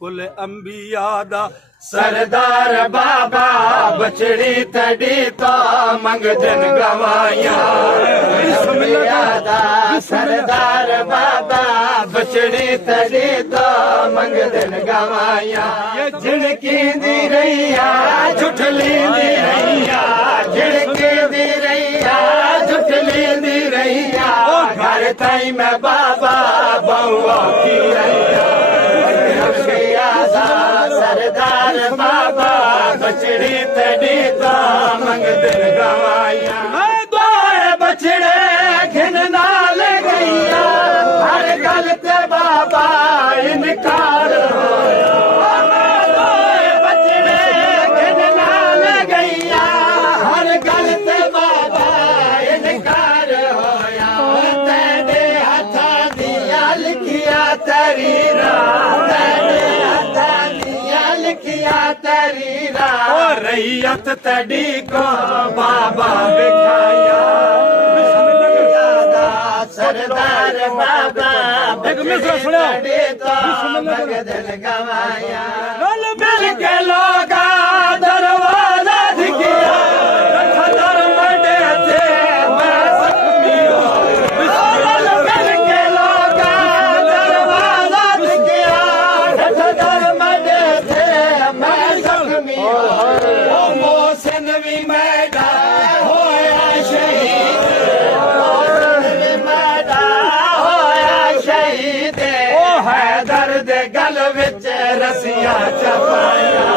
कुल अंबिया दा सरदार बाबा बछड़ी तड़ी तो मंगदन गवाया सरदार बाबा बछड़ी तड़ी तो मंगदन गवाया झिड़की दी रैया झुठली दी रैया झिड़की दी रैया झुठली दी रैया घर ताई मैं बाबा बहुआ की रैया सरदार बाबा बछड़ी तड़ी तो मंगदन गवाया दोए बछड़े घिन नाल गईया हर गल ते बाबा इनकार होया दोए बछड़े घिन नाल गईया हर गल ते बाबा इनकार होया तेरे हथा दिया लिखिया तरीरा तरीरा रैयत तड़ी को बाबा बिठाया सरदार बाबा तड़ी तो मंगदन गवाया मिल के लोग दरवाजा दिखिया मंडे थे मैं जख्मी मिल के लोग दरवाजा दिखिया मंडे थे ओ मोहसिन भी मैडा होया शहीद मोहसिन भी मैडा होया शहीद ओ हैदर दे गल विच रसिया चपाया